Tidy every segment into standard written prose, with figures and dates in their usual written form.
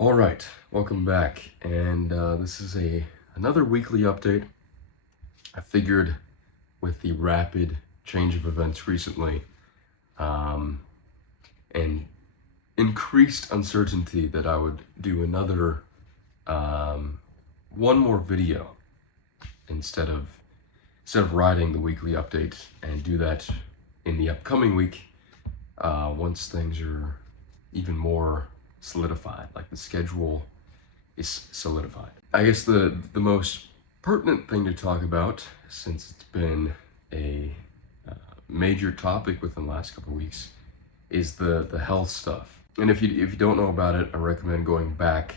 All right, welcome back, and this is another weekly update. I figured with the rapid change of events recently, um, and increased uncertainty, that I would do another one more video instead of writing the weekly update, and do that in the upcoming week once things are even more solidified, like the schedule is solidified. I guess the most pertinent thing to talk about, since it's been a major topic within the last couple of weeks, is the health stuff. And if you don't know about it, I recommend going back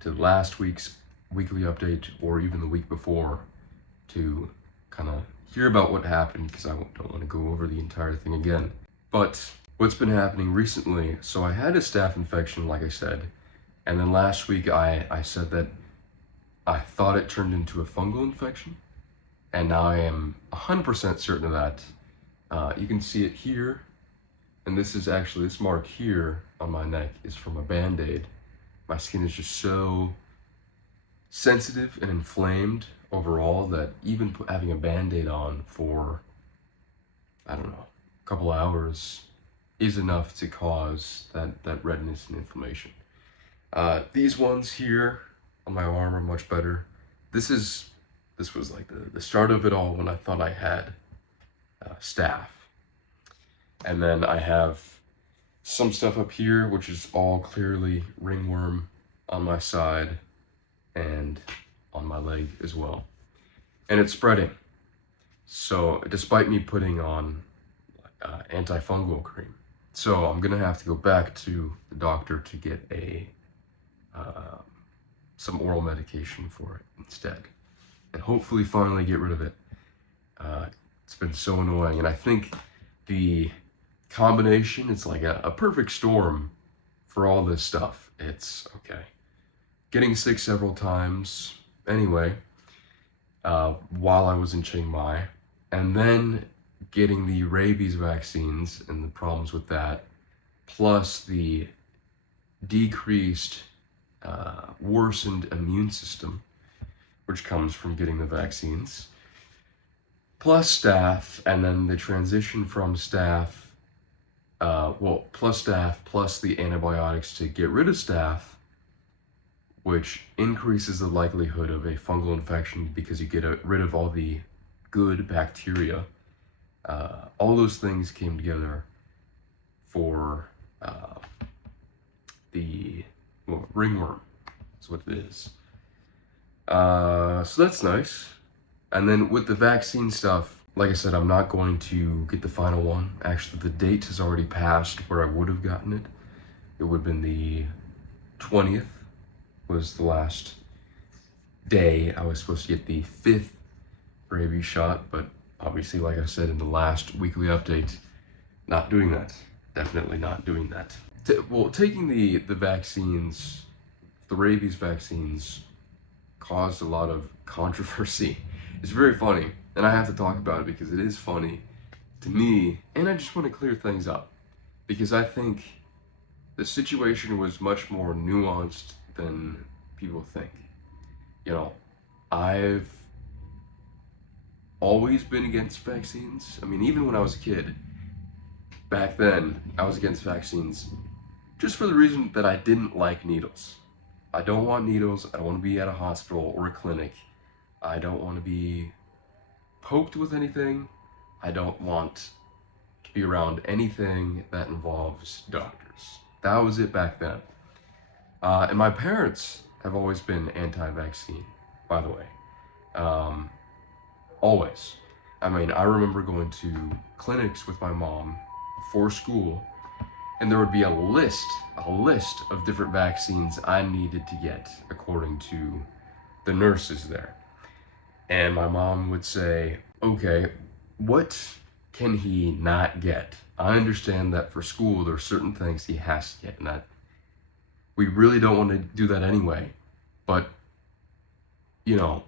to last week's weekly update or even the week before to kind of hear about what happened, because I don't want to go over the entire thing again. But what's been happening recently, so I had a staph infection, like I said, and then last week I said that I thought it turned into a fungal infection, and now I am 100% certain of that. You can see it here, and this is actually, this mark here on my neck is from a Band-Aid. My skin is just so sensitive and inflamed overall that even having a Band-Aid on for, I don't know, a couple hours is enough to cause that redness and inflammation. These ones here on my arm are much better. This was like the start of it all, when I thought I had staph. And then I have some stuff up here, which is all clearly ringworm on my side and on my leg as well. And it's spreading. So despite me putting on antifungal cream. So I'm gonna have to go back to the doctor to get some oral medication for it instead, and hopefully finally get rid of it. It's been so annoying, and I think the combination, it's like a perfect storm for all this stuff. It's okay. Getting sick several times anyway, while I was in Chiang Mai, and then getting the rabies vaccines and the problems with that, plus the decreased, worsened immune system, which comes from getting the vaccines, plus staph, and then the transition from staph, plus staph, plus the antibiotics to get rid of staph, which increases the likelihood of a fungal infection because you get rid of all the good bacteria. All those things came together for the ringworm, is what it is. So that's nice. And then with the vaccine stuff, like I said, I'm not going to get the final one. Actually, the date has already passed where I would have gotten it. It would have been the 20th was the last day I was supposed to get the 5th rabies shot, but obviously, like I said in the last weekly update, not doing that. Definitely not doing that. Taking the vaccines, the rabies vaccines, caused a lot of controversy. It's very funny, and I have to talk about it because it is funny to me, and I just want to clear things up, because I think the situation was much more nuanced than people think. You know, I've always been against vaccines. I mean, even when I was a kid, back then, I was against vaccines just for the reason that I didn't like needles. I don't want needles. I don't want to be at a hospital or a clinic. I don't want to be poked with anything. I don't want to be around anything that involves doctors. That was it back then. And my parents have always been anti-vaccine, by the way. Always. I mean, I remember going to clinics with my mom before school, and there would be a list of different vaccines I needed to get according to the nurses there. And my mom would say, okay, what can he not get? I understand that for school there are certain things he has to get, and that we really don't want to do that anyway. But, you know,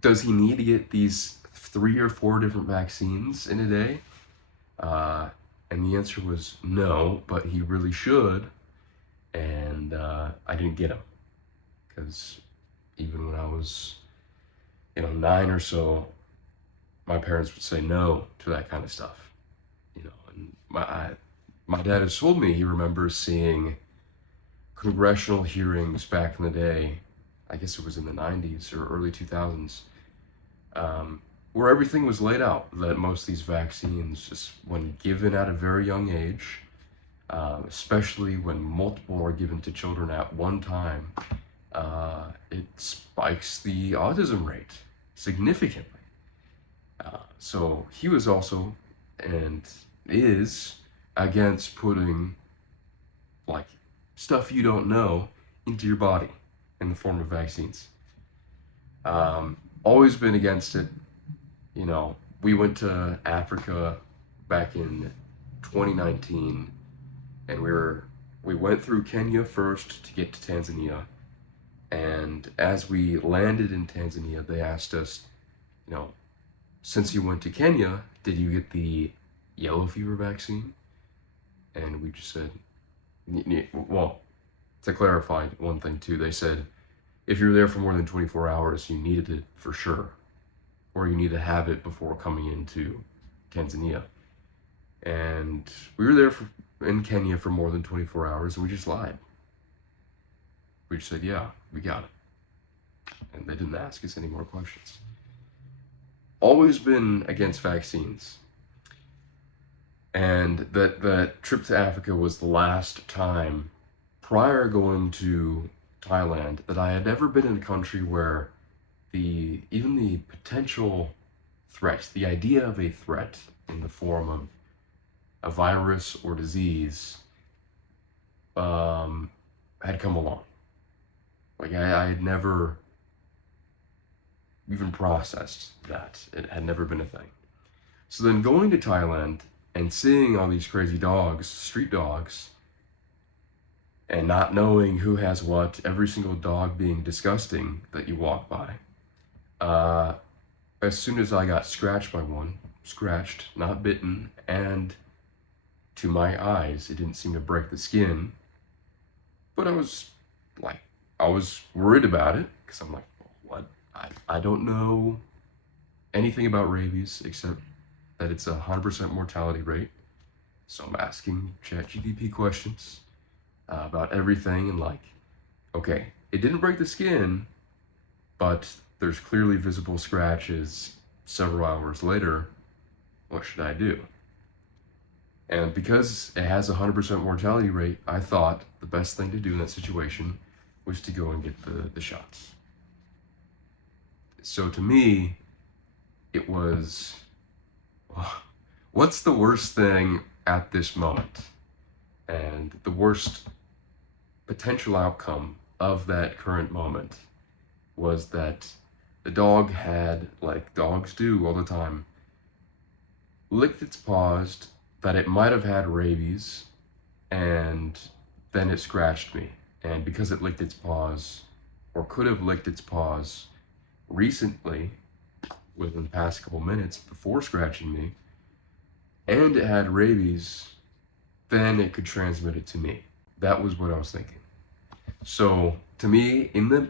does he need to get these 3 or 4 different vaccines in a day? And the answer was no, but he really should. And I didn't get them. because even when I was, 9 or so, my parents would say no to that kind of stuff. And my dad has told me he remembers seeing congressional hearings back in the day. I guess it was in the 90s or early 2000s, where everything was laid out that most of these vaccines, just when given at a very young age, especially when multiple are given to children at one time, it spikes the autism rate significantly. So he was also, and is, against putting like stuff you don't know into your body in the form of vaccines. Always been against it. We went to Africa back in 2019, and we went through Kenya first to get to Tanzania. And as we landed in Tanzania, they asked us, since you went to Kenya, did you get the yellow fever vaccine? And we just said, well, to clarify one thing too, they said, if you're there for more than 24 hours, you needed it for sure, or you need to have it before coming into Tanzania. And we were there in Kenya for more than 24 hours, and we just lied. We just said, yeah, we got it. And they didn't ask us any more questions. Always been against vaccines. And that trip to Africa was the last time, prior going to Thailand, that I had ever been in a country where even the potential threat, the idea of a threat in the form of a virus or disease, had come along. Like I had never even processed that. It had never been a thing. So then going to Thailand and seeing all these crazy dogs, street dogs, and not knowing who has what, every single dog being disgusting that you walk by. As soon as I got scratched by one, scratched, not bitten, and to my eyes, it didn't seem to break the skin, but I was worried about it, because I'm like, what? I don't know anything about rabies except that it's 100% mortality rate. So I'm asking ChatGPT questions about everything, and okay, it didn't break the skin, but there's clearly visible scratches several hours later. What should I do? And because it has a 100% mortality rate, I thought the best thing to do in that situation was to go and get the shots. So to me, it was, what's the worst thing at this moment? And the worst potential outcome of that current moment was that the dog had, like dogs do all the time, licked its paws, that it might have had rabies, and then it scratched me. And because it licked its paws, or could have licked its paws recently, within the past couple minutes before scratching me, and it had rabies, then it could transmit it to me. That was what I was thinking. So to me, in the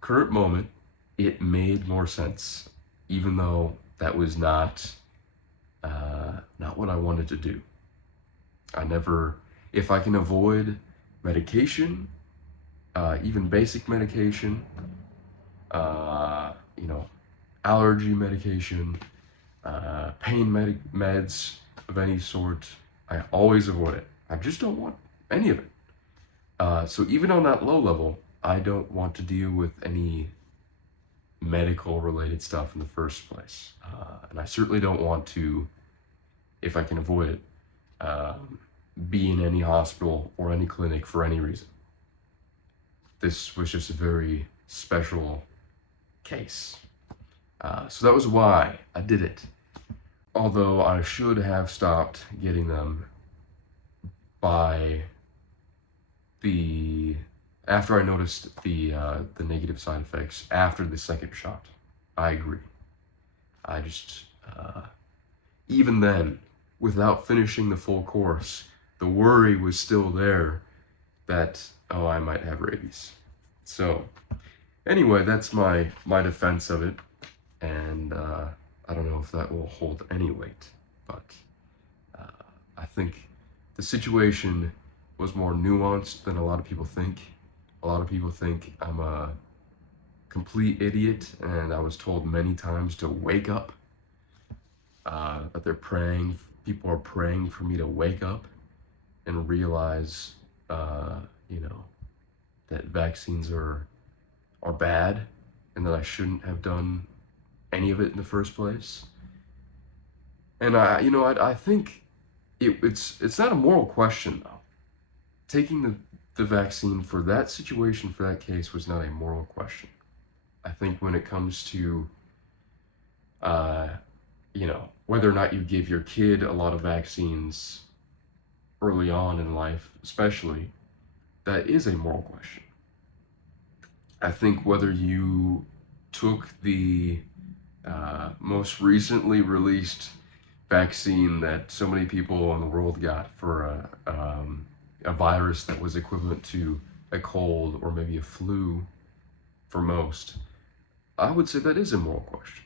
current moment, it made more sense, even though that was not what I wanted to do. If I can avoid medication, even basic medication, allergy medication, pain meds of any sort, I always avoid it. I just don't want any of it. So even on that low level, I don't want to deal with any medical related stuff in the first place. And I certainly don't want to, if I can avoid it, be in any hospital or any clinic for any reason. This was just a very special case. So that was why I did it. Although I should have stopped getting them after I noticed the negative side effects after the second shot. I agree. I just, even then, without finishing the full course, the worry was still there that, I might have rabies. So Anyway, that's my defense of it, and I don't know if that will hold any weight, but I think the situation was more nuanced than a lot of people think. A lot of people think I'm a complete idiot, and I was told many times to wake up. That people are praying for me to wake up and realize, you know, that vaccines are bad, and that I shouldn't have done any of it in the first place. And I think it's not a moral question though. Taking the vaccine for that situation, for that case, was not a moral question. I think when it comes to, uh, whether or not you give your kid a lot of vaccines early on in life, especially, that is a moral question. I think whether you took the most recently released vaccine that so many people in the world got for a virus that was equivalent to a cold or maybe a flu for most, I would say that is a moral question.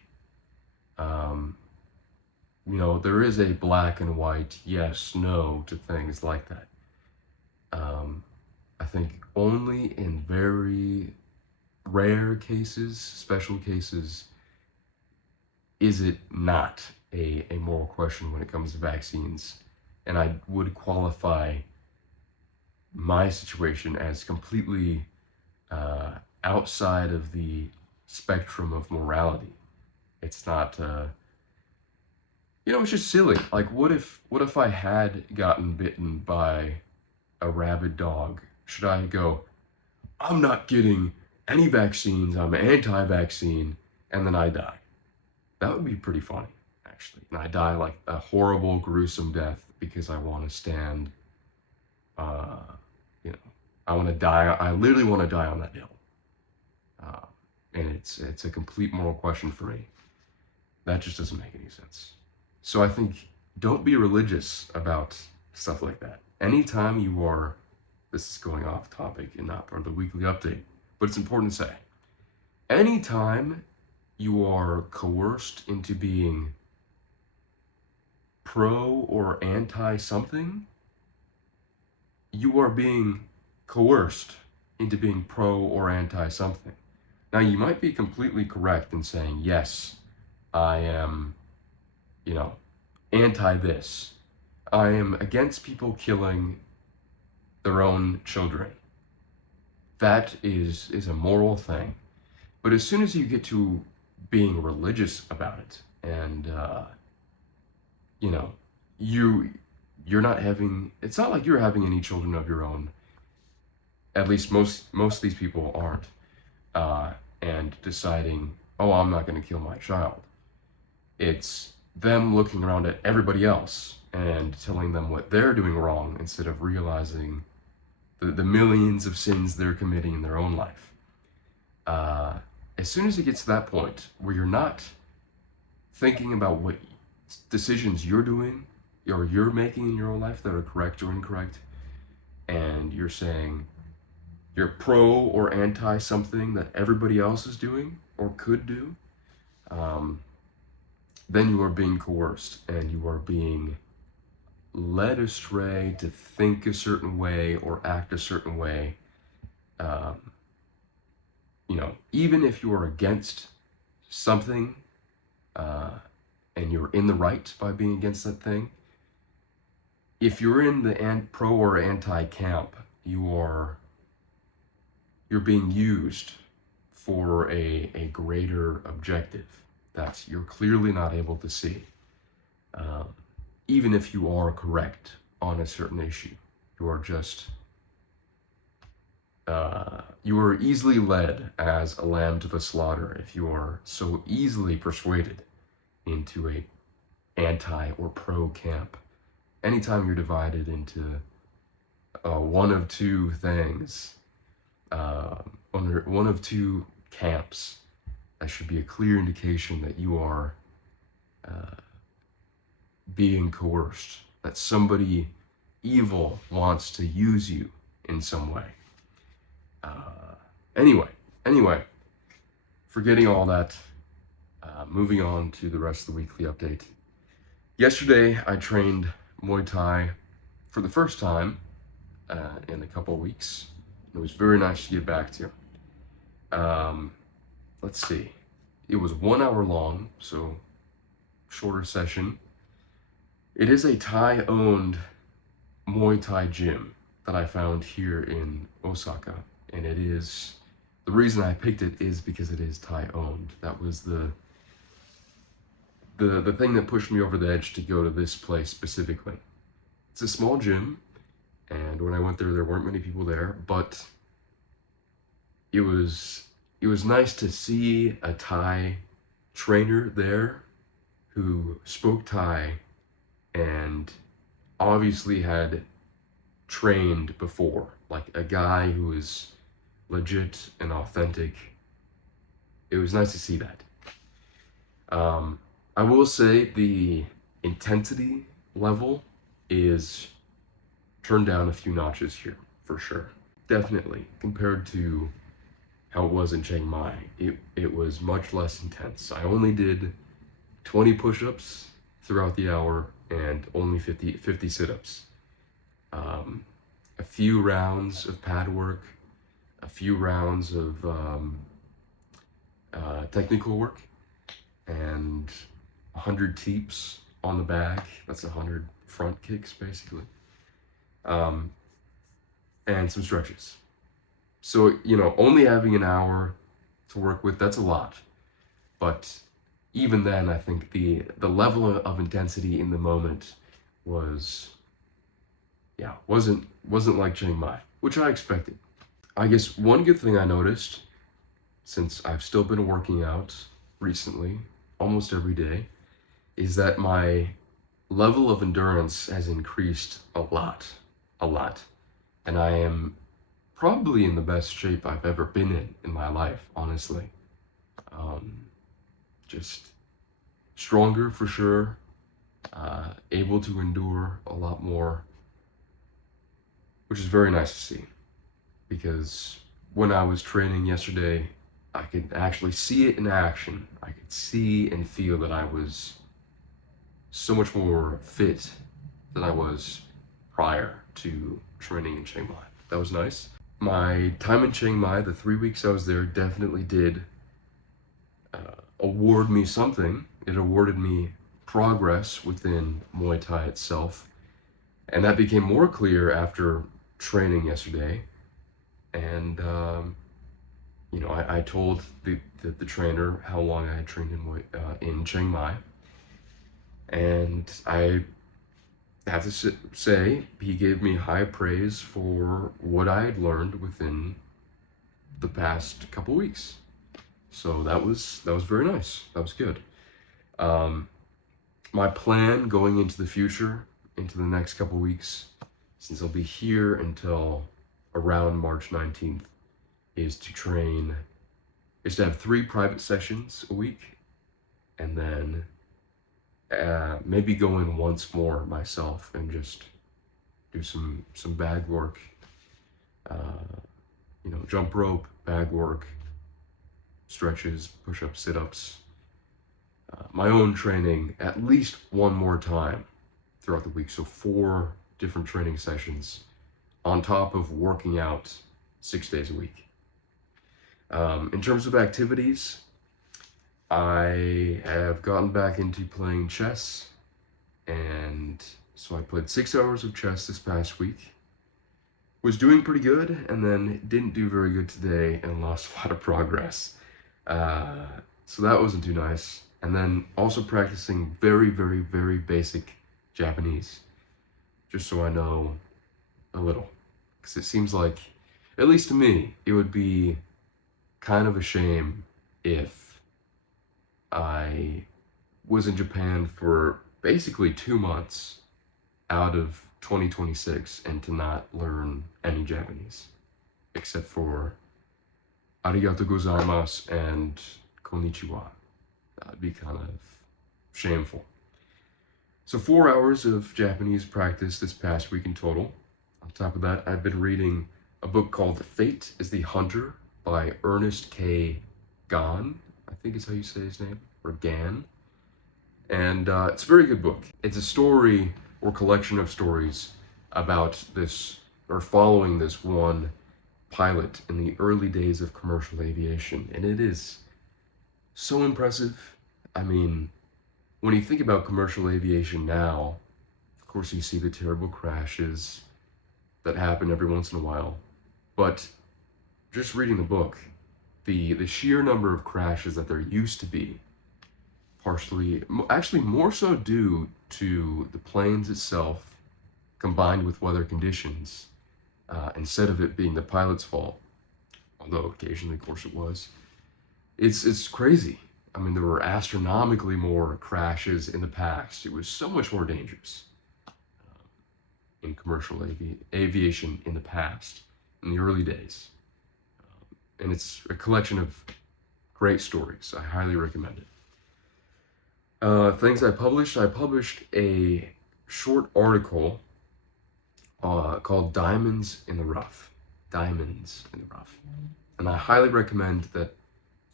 There is a black and white yes, no to things like that. I think only in very rare cases, special cases, is it not a moral question when it comes to vaccines. And I would qualify my situation as completely outside of the spectrum of morality. It's not, it's just silly. Like, what if I had gotten bitten by a rabid dog? Should I go, I'm not getting any vaccines, I'm anti-vaccine, and then I die? That would be pretty funny, actually. And I die like a horrible, gruesome death because I want to stand, I want to die. I literally want to die on that hill. And it's a complete moral question for me. That just doesn't make any sense. So I think don't be religious about stuff like that. Anytime you are, this is going off topic and not part of the weekly update, but it's important to say, anytime you are coerced into being pro or anti something, you are being coerced into being pro or anti something. Now, you might be completely correct in saying, yes, I am, anti this. I am against people killing their own children. That is a moral thing. But as soon as you get to being religious about it, and you're not having, it's not like you're having any children of your own. At least most of these people aren't, and deciding, oh, I'm not going to kill my child. It's them looking around at everybody else and telling them what they're doing wrong instead of realizing the millions of sins they're committing in their own life. As soon as it gets to that point where you're not thinking about what decisions you're doing or you're making in your own life that are correct or incorrect, and you're saying you're pro or anti something that everybody else is doing or could do, then you are being coerced and you are being led astray to think a certain way or act a certain way. Even if you are against something and you're in the right by being against that thing, if you're in the pro or anti camp, you're being used for a greater objective that you're clearly not able to see. Even if you are correct on a certain issue, you are just, you are easily led as a lamb to the slaughter if you are so easily persuaded into a anti or pro camp. Anytime you're divided into one of two things, one of two camps, that should be a clear indication that you are being coerced, that somebody evil wants to use you in some way. Anyway, forgetting all that, moving on to the rest of the weekly update. Yesterday, I trained Muay Thai for the first time in a couple of weeks. It was very nice to get back to. Let's see. It was 1 hour long, so shorter session. It is a Thai-owned Muay Thai gym that I found here in Osaka, and it is, the reason I picked it is because it is Thai-owned. That was the thing that pushed me over the edge to go to this place specifically. It's a small gym, and when I went there weren't many people there, but it was nice to see a Thai trainer there who spoke Thai and obviously had trained before, like a guy who was legit and authentic. It was nice to see that. I will say the intensity level is turned down a few notches here, for sure. Definitely, compared to how it was in Chiang Mai, it was much less intense. I only did 20 push-ups throughout the hour and only 50 sit-ups. A few rounds of pad work, a few rounds of technical work, and 100 teeps on the back. That's 100 front kicks, basically. And some stretches. So, only having an hour to work with, that's a lot. But even then, I think the level of intensity in the moment wasn't like Chiang Mai, which I expected. I guess one good thing I noticed, since I've still been working out recently, almost every day, is that my level of endurance has increased a lot. And I am probably in the best shape I've ever been in my life, honestly. Just stronger for sure, able to endure a lot more, which is very nice to see, because when I was training yesterday, I could actually see it in action. I could see and feel that I was so much more fit than I was prior to training in Chiang Mai. That was nice. My time in Chiang Mai, the 3 weeks I was there, definitely did award me something. It awarded me progress within Muay Thai itself. And that became more clear after training yesterday. And, I told the trainer how long I had trained in Chiang Mai. And I have to say, he gave me high praise for what I had learned within the past couple weeks. So that was very nice. That was good. My plan going into the future, into the next couple weeks, since I'll be here until around March 19th, is to have 3 private sessions a week, and then maybe go in once more myself and just do some bag work, jump rope, bag work, stretches, push-ups, sit-ups, my own training at least one more time throughout the week. So 4 different training sessions on top of working out 6 days a week. In terms of activities, I have gotten back into playing chess, and so I played 6 hours of chess this past week. Was doing pretty good, and then didn't do very good today and lost a lot of progress. So that wasn't too nice. And then also practicing very, very, very basic Japanese, just so I know a little. Because it seems like, at least to me, it would be kind of a shame if I was in Japan for basically 2 months out of 2026 and to not learn any Japanese, except for arigatou gozaimasu and konnichiwa. That'd be kind of shameful. So 4 hours of Japanese practice this past week in total. On top of that, I've been reading a book called Fate is the Hunter by Ernest K. Ghosn, I think is how you say his name, or Gan. And it's a very good book. It's a story or collection of stories about this, or following this one pilot in the early days of commercial aviation. And it is so impressive. I mean, when you think about commercial aviation now, of course you see the terrible crashes that happen every once in a while. But just reading the book, the sheer number of crashes that there used to be, partially, actually more so due to the planes itself combined with weather conditions, instead of it being the pilot's fault, although occasionally, of course, it was. It's crazy. I mean, there were astronomically more crashes in the past. It was so much more dangerous in commercial aviation in the past, in the early days. And it's a collection of great stories. I highly recommend it. Things I published a short article called Diamonds in the Rough. Diamonds in the Rough. And I highly recommend that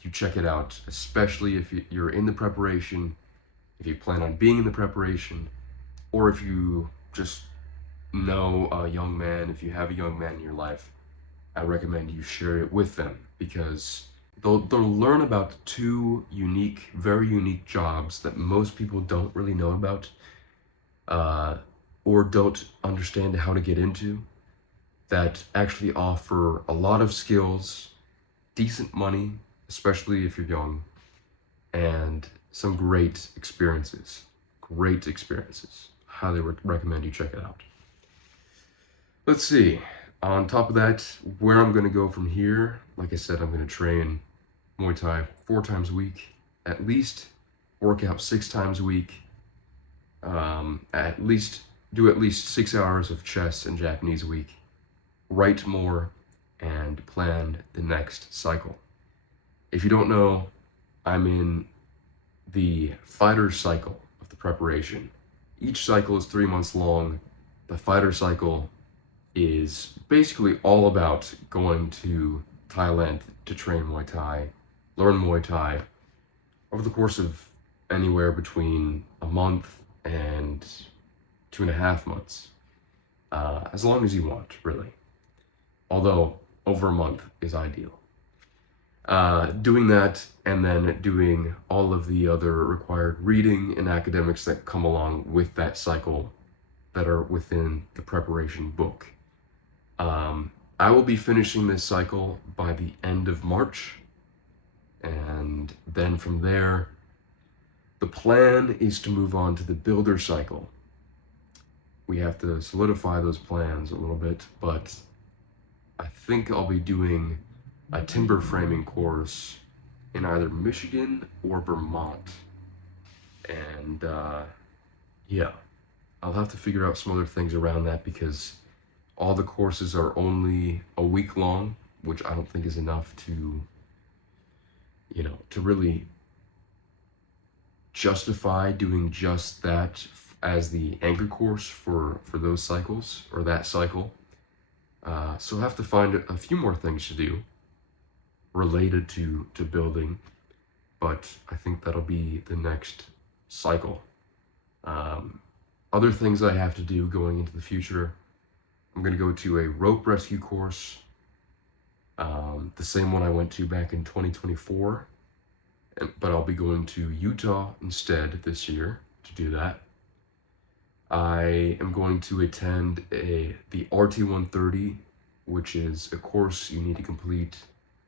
you check it out, especially if you're in the preparation, if you plan on being in the preparation, or if you just know a young man, if you have a young man in your life, I recommend you share it with them, because they'll learn about two unique, very unique jobs that most people don't really know about, or don't understand how to get into, that actually offer a lot of skills, decent money, especially if you're young, and some great experiences. Great experiences. Highly recommend you check it out. Let's see. On top of that, where I'm going to go from here, like I said, I'm going to train Muay Thai 4 times a week, at least work out 6 times a week, at least do at least 6 hours of chess and Japanese a week, write more, and plan the next cycle. If you don't know, I'm in the fighter cycle of the preparation. Each cycle is 3 months long. The fighter cycle is basically all about going to Thailand to train Muay Thai, learn Muay Thai over the course of anywhere between a month and 2.5 months. As long as you want, really. Although over a month is ideal. Doing that, and then doing all of the other required reading and academics that come along with that cycle that are within the preparation book. I will be finishing this cycle by the end of March, and then from there, the plan is to move on to the builder cycle. We have to solidify those plans a little bit, but I think I'll be doing a timber framing course in either Michigan or Vermont. And yeah, I'll have to figure out some other things around that, because all the courses are only a week long, which I don't think is enough to, to really justify doing just that as the anchor course for those cycles, or that cycle. So I'll have to find a few more things to do related to building, but I think that'll be the next cycle. Other things I have to do going into the future, I'm going to go to a rope rescue course, the same one I went to back in 2024, but I'll be going to Utah instead this year to do that. I am going to attend the RT-130, which is a course you need to complete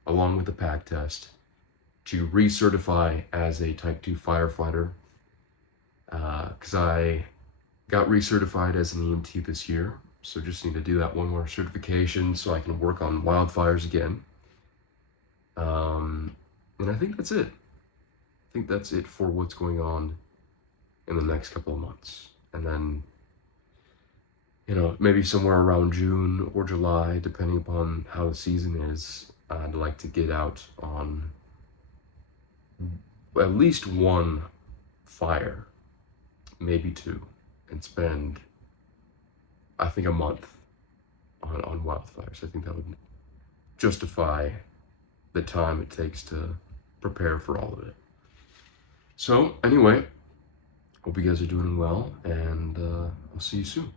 along with the PAC test to recertify as a Type 2 firefighter, because I got recertified as an EMT this year, so just need to do that one more certification so I can work on wildfires again. And I think that's it. I think that's it for what's going on in the next couple of months. And then, maybe somewhere around June or July, depending upon how the season is, I'd like to get out on at least one fire, maybe 2, and spend, I think, a month on wildfires. I think that would justify the time it takes to prepare for all of it. So anyway, hope you guys are doing well, and I'll see you soon.